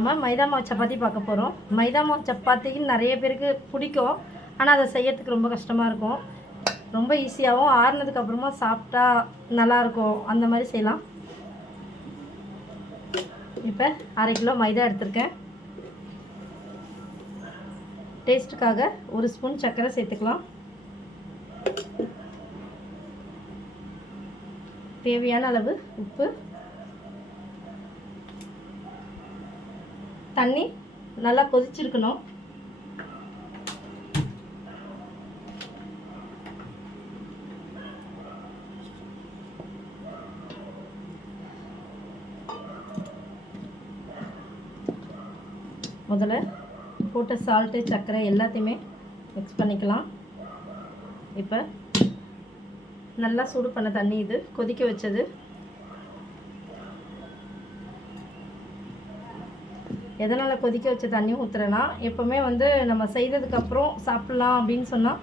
நம்ம மைதா மாவு சப்பாத்தி பார்க்க போகிறோம். மைதா மாவு சப்பாத்திக்கு நிறைய பேருக்கு பிடிக்கும், ஆனால் அதை செய்யறதுக்கு ரொம்ப கஷ்டமாக இருக்கும். ரொம்ப ஈஸியாகவும் ஆறுனதுக்கப்புறமா சாப்பிட்டா நல்லாயிருக்கும். அந்த மாதிரி செய்யலாம். இப்போ 1/2 கிலோ மைதா எடுத்திருக்கேன். டேஸ்ட்டுக்காக 1 ஸ்பூன் சர்க்கரை சேர்த்துக்கலாம். தேவையான அளவு உப்பு, தண்ணி நல்லா கொதிச்சிருக்கணும். முதல்ல போட்ட சால்ட்டு சர்க்கரை எல்லாத்தையுமே மிக்ஸ் பண்ணிக்கலாம். இப்போ நல்லா சூடு பண்ண தண்ணி, இது கொதிக்க வச்சது. எதனால் கொதிக்க வச்ச தண்ணியும் ஊற்றுறேன்னா, எப்போவுமே நம்ம செய்ததுக்கப்புறம் சாப்பிட்லாம் அப்படின்னு சொன்னால்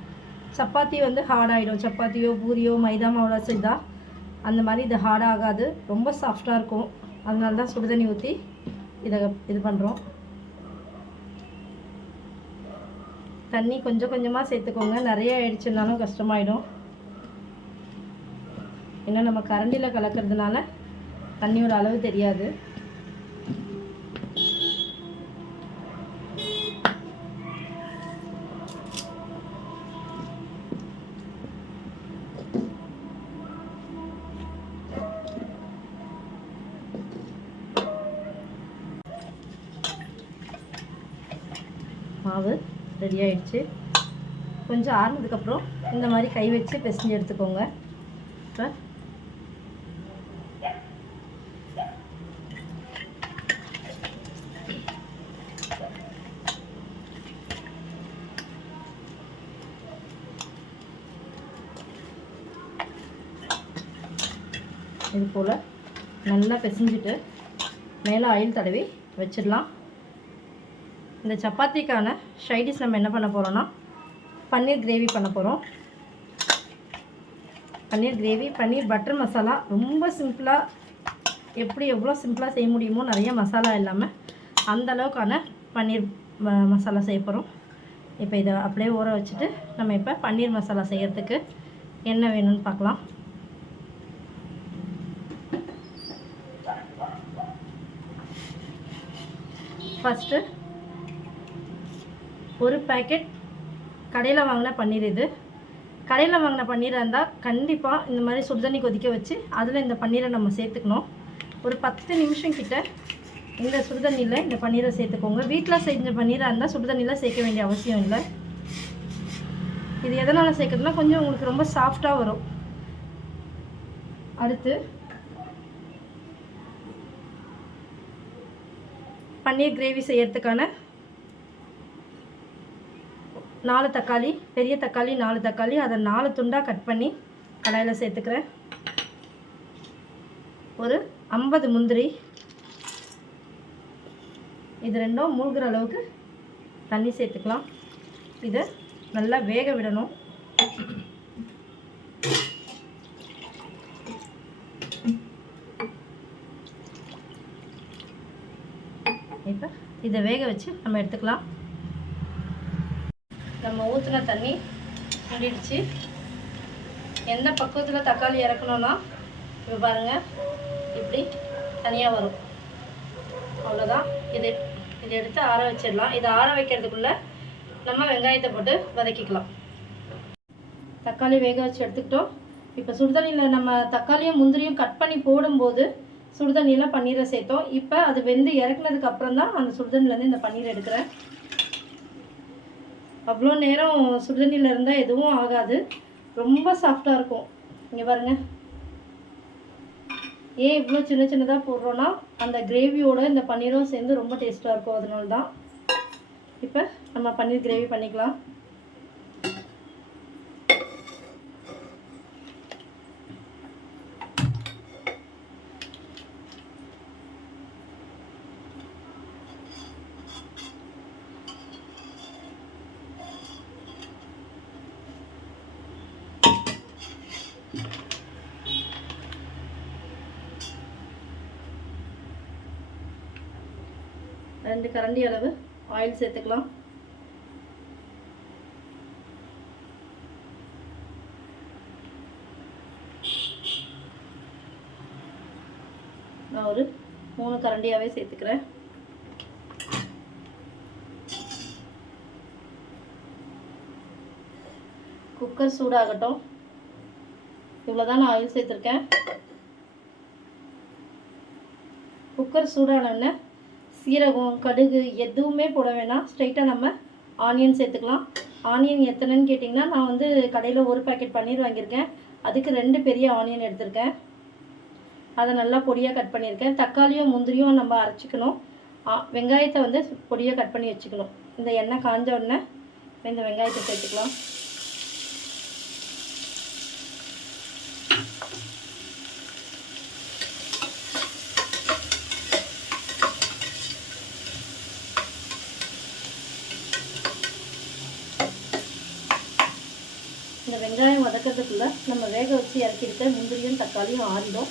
சப்பாத்தி ஹார்டாகிடும். சப்பாத்தியோ பூரியோ மைதா மாவில் செய்தால் அந்த மாதிரி இது ஹார்டாகாது, ரொம்ப சாஃப்டாக இருக்கும். அதனால தான் சுடு தண்ணி ஊற்றி இது பண்ணுறோம். தண்ணி கொஞ்சம் கொஞ்சமாக சேர்த்துக்கோங்க, நிறைய ஆயிடுச்சுனாலும் கஷ்டமாயிடும். ஏன்னா நம்ம கரண்டியில் கலக்கிறதுனால தண்ணியோட அளவு தெரியாது. மாவு ரெடி ஆயிடுச்சு. கொஞ்சம் ஆறுனதுக்கப்புறம் இந்த மாதிரி கை வச்சு பிசைஞ்சு எடுத்துக்கோங்க. இப்போ இது போல் நல்லா பிசைஞ்சிட்டு மேலே ஆயில் தடவி வச்சிடலாம். இந்த சப்பாத்திக்கான சைடிஷ் நம்ம என்ன பண்ண போகிறோன்னா பன்னீர் கிரேவி பண்ண போகிறோம். பன்னீர் கிரேவி, பன்னீர் பட்டர் மசாலா. ரொம்ப சிம்பிளாக, எவ்வளோ சிம்பிளாக செய்ய முடியுமோ, நிறைய மசாலா இல்லாமல் அந்த அளவுக்கான பன்னீர் மசாலா செய்ய போகிறோம். இப்போ இதை அப்படியே ஊற வச்சுட்டு நம்ம இப்போ பன்னீர் மசாலா செய்கிறதுக்கு என்ன வேணும்னு பார்க்கலாம். ஃபஸ்ட்டு ஒரு பேக்கெட் கடையில் வாங்கின பன்னீர். இது கடையில் வாங்கின பன்னீராக இருந்தால் கண்டிப்பாக இந்த மாதிரி சுடுதண்ணி கொதிக்க வச்சு அதில் இந்த பன்னீரை நம்ம சேர்த்துக்கணும். ஒரு 10 நிமிஷம் கிட்ட இந்த சுடுதண்ணியில் இந்த பன்னீரை சேர்த்துக்கோங்க. வீட்டில் செஞ்ச பன்னீராக இருந்தால் சுடுதண்ணியில் சேர்க்க வேண்டிய அவசியம் இல்லை. இது எதனால் சேர்க்குறதுனா கொஞ்சம் உங்களுக்கு ரொம்ப சாஃப்டாக வரும். அடுத்து பன்னீர் கிரேவி செய்யறதுக்கான 4 தக்காளி, பெரிய தக்காளி 4 தக்காளி, அதை 4 துண்டாக கட் பண்ணி கடாயில் சேர்த்துக்கிறேன். ஒரு 50 முந்திரி, இது ரெண்டும் மூழ்கிற அளவுக்கு தண்ணி சேர்த்துக்கலாம். இதை நல்லா வேக விடணும். இப்போ இதை வேக வச்சு நம்ம எடுத்துக்கலாம். நம்ம ஊற்றின தண்ணி சுண்டிடுச்சு. எந்த பக்குவத்தில் தக்காளி இறக்கணும்னா இப்போ பாருங்கள், இப்படி தனியாக வரும். அவ்வளோதான். இதை எடுத்து ஆற வச்சிடலாம். இதை ஆற வைக்கிறதுக்குள்ளே நம்ம வெங்காயத்தை போட்டு வதக்கிக்கலாம். தக்காளி வேக வச்சு எடுத்துக்கிட்டோம். இப்போ சுடுதண்ணியில் நம்ம தக்காளியும் முந்திரியும் கட் பண்ணி போடும்போது சுடுதண்ணியில் பன்னீரை சேர்த்தோம். இப்போ அது வெந்து இறக்குனதுக்கு அப்புறம் தான் அந்த சுடுதண்ணிலேருந்து இந்த பன்னீர் எடுக்கிறேன். அவ்வளோ நேரம் சுடுதண்ணியில் இருந்தால் எதுவும் ஆகாது, ரொம்ப சாஃப்டாக இருக்கும். இங்கே பாருங்கள், ஏன் இவ்வளோ சின்ன சின்னதாக போடுறோன்னா அந்த கிரேவியோட இந்த பன்னீரும் சேர்ந்து ரொம்ப டேஸ்ட்டாக இருக்கும். அதனால தான். இப்போ நம்ம பன்னீர் கிரேவி பண்ணிக்கலாம். 2 கரண்டி அளவு ஆயில் சேர்த்துக்கலாம். நான் ஒரு 3 கரண்டியாகவே சேர்த்துக்கிறேன். குக்கர் சூடாகட்டும். இவ்வளோதான் நான் ஆயில் சேர்த்துருக்கேன். குக்கர் சூடானோடனே சீரகம், கடுகு எதுவுமே போட வேணாம். ஸ்ட்ரைட்டாக நம்ம ஆனியன் சேர்த்துக்கலாம். ஆனியன் எத்தனைன்னு கேட்டிங்கன்னா, நான் வந்து கடையில் 1 பாக்கெட் பன்னீர் வாங்கியிருக்கேன். அதுக்கு 2 பெரிய ஆனியன் எடுத்திருக்கேன். அதை நல்லா பொடியாக கட் பண்ணியிருக்கேன். தக்காளியும் முந்திரியும் நம்ம அரைச்சிக்கணும். வெங்காயத்தை வந்து பொடியாக கட் பண்ணி வச்சுக்கணும். இந்த எண்ணெய் காஞ்ச உடனே இந்த வெங்காயத்தை சேர்த்துக்கலாம். இந்த வெங்காயம் வதக்கிறதுக்குள்ள நம்ம வேக வச்சு இறக்கிட்டு முந்திரியும் தக்காளியும் ஆறிடும்.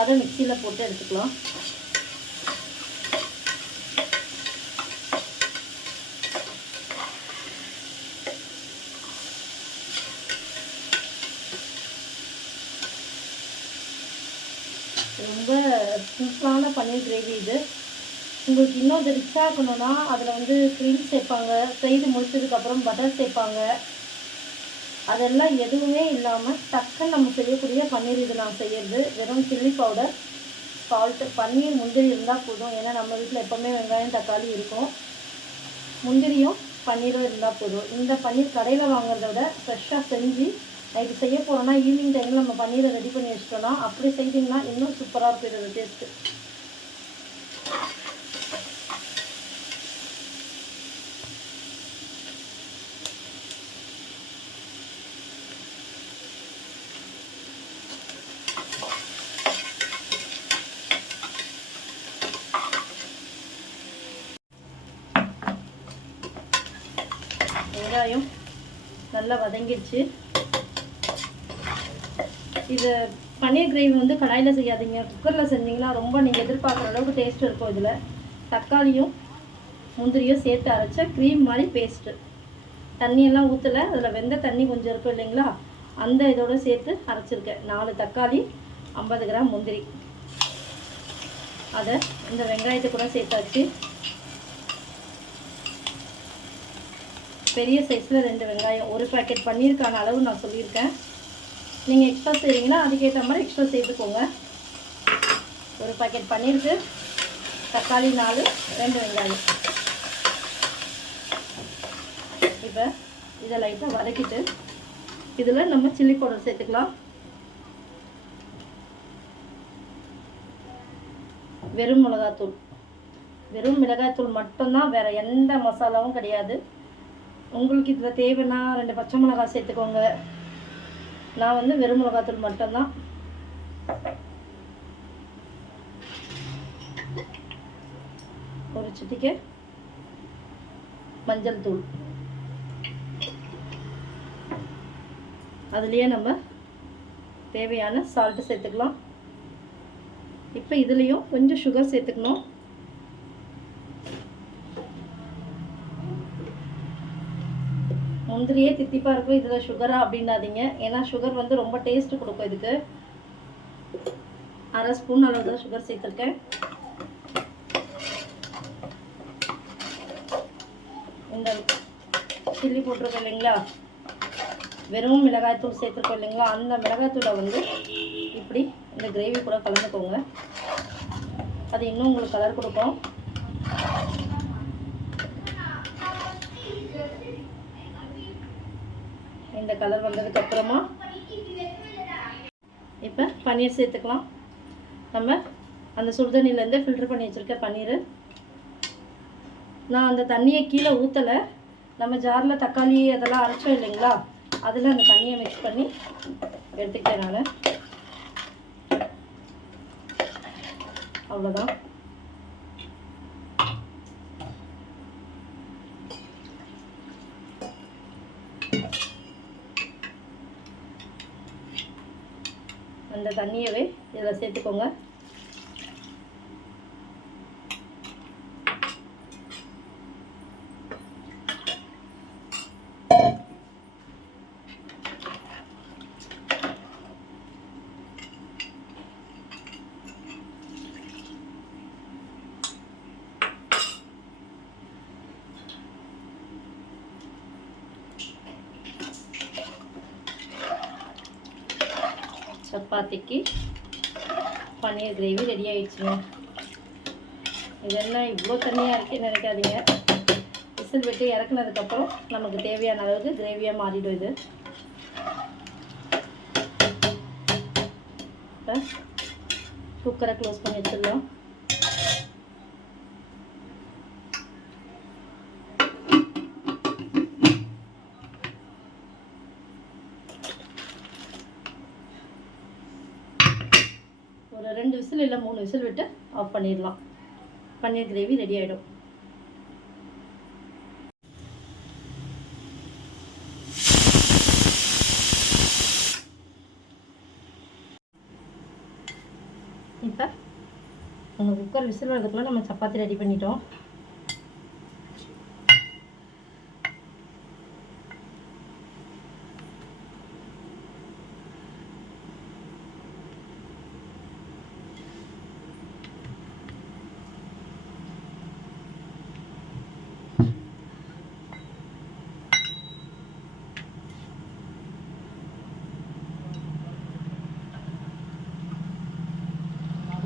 அதை மிக்சியில் போட்டு எடுத்துக்கலாம். ரொம்ப சிம்பிளான பன்னீர் கிரேவி இது. உங்களுக்கு இன்னும் அது ரிச் ஆகணும்னா அதில் வந்து க்ரீம் சேர்ப்பாங்க, செய்து முடிச்சதுக்கப்புறம் பட்டர் சேர்ப்பாங்க. அதெல்லாம் எதுவுமே இல்லாமல் டக்குன்னு நம்ம செய்யக்கூடிய பன்னீர் இது நான் செய்யறது. வெறும் சில்லி பவுடர், சால்ட்டு, பன்னீர், முந்திரி இருந்தால் போதும். ஏன்னா நம்ம வீட்டில் எப்போவுமே வெங்காயம் தக்காளி இருக்கும். முந்திரியும் பன்னீரும் இருந்தால் போதும். இந்த பன்னீர் கடையில் வாங்குறத விட ஃப்ரெஷ்ஷாக செஞ்சு நைட்டு செய்ய போகிறோன்னா ஈவினிங் டைமில் நம்ம பன்னீரை ரெடி பண்ணி வச்சிட்டோம்னா அப்படி செஞ்சிங்கன்னா இன்னும் சூப்பராக இருக்கும் இதோட டேஸ்ட்டு. வெங்காயம் நல்லா வதங்கிடுச்சு. இது பன்னீர் கிரேவி வந்து கடாயில் செய்யாதீங்க, குக்கரில் செஞ்சிங்கன்னா ரொம்ப நீங்கள் எதிர்பார்க்குற அளவுக்கு டேஸ்ட் இருக்கும். இதில் தக்காளியும் முந்திரியும் சேர்த்து அரைச்ச க்ரீம் மாதிரி பேஸ்ட்டு. தண்ணியெல்லாம் ஊற்றலை, அதில் வெந்த தண்ணி கொஞ்சம் இருக்கும் இல்லைங்களா, அந்த இதோடு சேர்த்து அரைச்சிருக்கேன். 4 தக்காளி, 50 கிராம் முந்திரி. அதை இந்த வெங்காயத்தை கூட சேர்த்தாச்சு. பெரிய சைஸில் 2 வெங்காயம். 1 பாக்கெட் பன்னீருக்கான அளவு நான் சொல்லியிருக்கேன். நீங்கள் எக்ஸ்ட்ரா செய்கிறீங்கன்னா அதுக்கேற்ற மாதிரி எக்ஸ்ட்ரா சேர்த்துக்கோங்க. 1 பாக்கெட் பன்னீருக்கு தக்காளி 4, 2 வெங்காயம். இப்போ இதை லைட்டாக வதக்கிட்டு இதில் நம்ம சில்லி பவுடர் சேர்த்துக்கலாம். வெறும் மிளகாத்தூள், வெறும் மிளகாய்த்தூள் மட்டும்தான், வேறு எந்த மசாலாவும் கிடையாது. உங்களுக்கு இதில் தேவைன்னா 2 பச்சை மிளகாய் சேர்த்துக்கோங்க. நான் வந்து வெறும் மிளகாத்தூள் மட்டும்தான். ஒரு சிட்டிகை மஞ்சள் தூள். அதுலேயே நம்ம தேவையான சால்ட்டு சேர்த்துக்கலாம். இப்போ இதுலேயும் கொஞ்சம் சுகர் சேர்த்துக்கணும். முந்திரியே தித்திப்பாக இருக்கும், இதில் சுகரா அப்படின்னாதீங்க. ஏன்னா சுகர் வந்து ரொம்ப டேஸ்ட்டு கொடுக்கும். இதுக்கு 1/2 ஸ்பூன் அளவு தான் சுகர் சேர்த்துருக்கேன். இந்த சில்லி போட்டிருக்கோம் இல்லைங்களா, வெறும் மிளகாய்த்தூள் சேர்த்துருக்கோம் இல்லைங்களா, அந்த மிளகாய்த்தூளை வந்து இப்படி இந்த கிரேவி கூட கலந்துக்கோங்க. அது இன்னும் உங்களுக்கு கலர் கொடுக்கும். இந்த கலர் வந்ததுக்கு அப்புறமா இப்போ பன்னீர் சேர்த்துக்கலாம். நம்ம அந்த சுடுதண்ணிலேருந்து ஃபில்டர் பண்ணி வச்சுருக்க பன்னீர். நான் அந்த தண்ணியை கீழே ஊற்றலை, நம்ம ஜாரில் தக்காளி அதெல்லாம் அரைச்சோம் இல்லைங்களா, அதில் அந்த தண்ணியை மிக்ஸ் பண்ணி எடுத்துக்கிட்டேன் நான். அவ்வளோதான். அந்த தண்ணியவே இதில் சேர்த்துக்கோங்க. சப்பாத்திக்கு பன்னீர் கிரேவி ரெடி ஆயிடுச்சுங்க. இதெல்லாம் இவ்வளோ தண்ணியாக இருக்குன்னு நினைக்காதீங்க. விசில் விட்டு இறக்குனதுக்கப்புறம் நமக்கு தேவையான அளவுக்கு கிரேவியாக மாறிடும். இது இப்போ குக்கரை க்ளோஸ் பண்ணி வச்சிடலாம். ஒரு 2 விசில் இல்லை 3 விசில் விட்டு ஆஃப் பண்ணிடலாம். பன்னீர் கிரேவி ரெடி ஆகிடும். இப்போ உங்கள் குக்கர் விசில் வரதுக்குள்ளே நம்ம சப்பாத்தி ரெடி பண்ணிட்டோம்.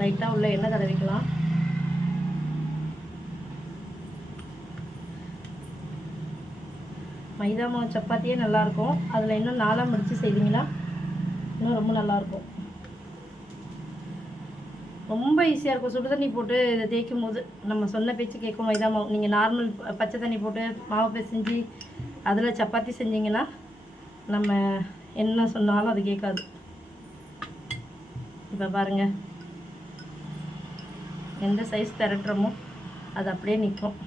லைட்டாக உள்ள எண்ணெய் தடவிக்கலாம். மைதா மாவு சப்பாத்தியே நல்லாயிருக்கும். அதில் இன்னும் 4ஆக முடிச்சு செய்தீங்கன்னா இன்னும் ரொம்ப நல்லாயிருக்கும். ரொம்ப ஈஸியாக இருக்கும். சுடு தண்ணி போட்டு இதை தேய்க்கும் போது நம்ம சொன்ன பேச்சு கேட்கும் மைதா மாவு. நீங்கள் நார்மல் பச்சை தண்ணி போட்டு மாவு பிசைஞ்சு அதில் சப்பாத்தி செஞ்சிங்கன்னா நம்ம என்ன சொன்னாலும் அது கேட்காது. இப்போ பாருங்கள், எந்த சைஸ் திரட்டுறோமோ அது அப்படியே நிற்கும்.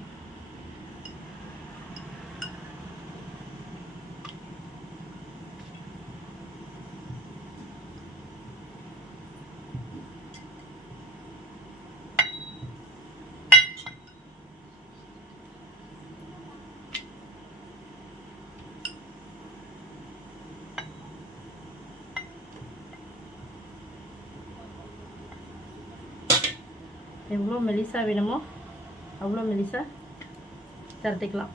எவ்வளோ மெலிசா வேணுமோ அவ்வளோ மெலிசா திரட்டிக்கலாம்.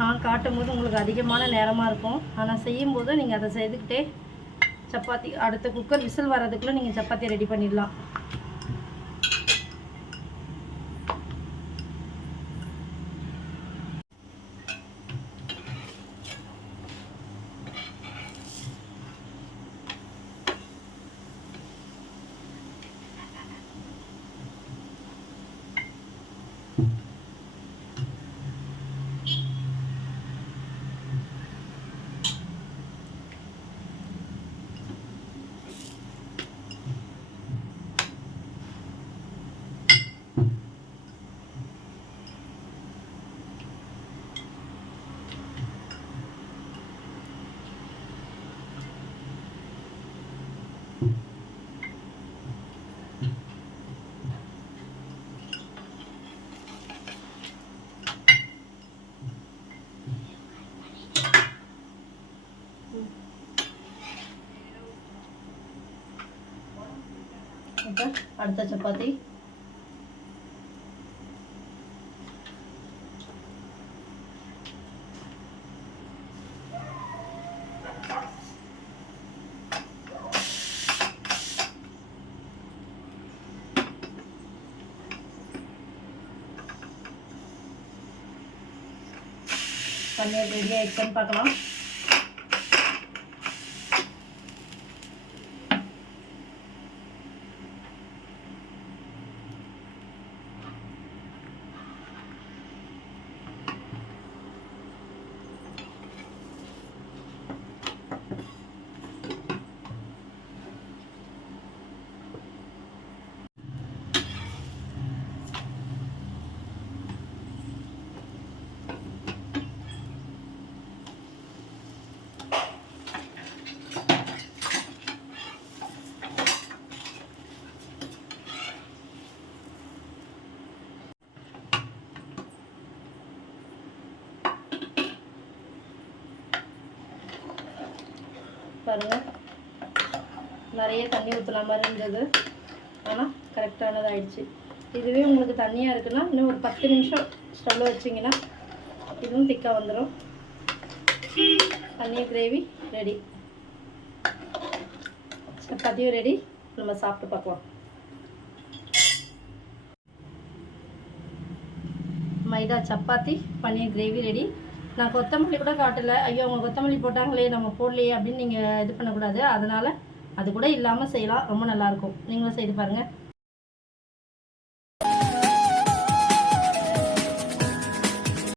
நான் காட்டும் போது உங்களுக்கு அதிகமான நேரமாக இருக்கும். ஆனால் செய்யும்போது நீங்கள் அதை செய்துக்கிட்டே சப்பாத்தி அடுத்த குக்கர் விசில் வர்றதுக்குள்ளே நீங்கள் சப்பாத்தி ரெடி பண்ணிடலாம். இப்போ அடுத்த சப்பாத்தி பன்னீர் ரெடி ஆயிடுச்சுன்னு பார்க்கலாம். பாருங்கள் நிறைய தண்ணி ஊற்றுன மாதிரி இருந்தது, ஆனால் கரெக்டானதாகிடுச்சு. இதுவே உங்களுக்கு தண்ணியாக இருக்குன்னா இன்னும் ஒரு 10 நிமிஷம் ஸ்டவ்வில் வச்சிங்கன்னா இதுவும் திக்காக வந்துடும். பன்னீர் கிரேவி ரெடி, சப்பாத்தியும் ரெடி. நம்ம சாப்பிட்டு பார்க்கலாம். மைதா சப்பாத்தி பன்னீர் கிரேவி ரெடி. நான் கொத்தமல்லி கூட காட்டலை. ஐயோ அவங்க கொத்தமல்லி போட்டாங்களே நம்ம போடலையே அப்படின்னு நீங்கள் இது பண்ணக்கூடாது. அதனால் அது கூட இல்லாமல் செய்யலாம், ரொம்ப நல்லாயிருக்கும். நீங்களும் செய்து பாருங்கள்.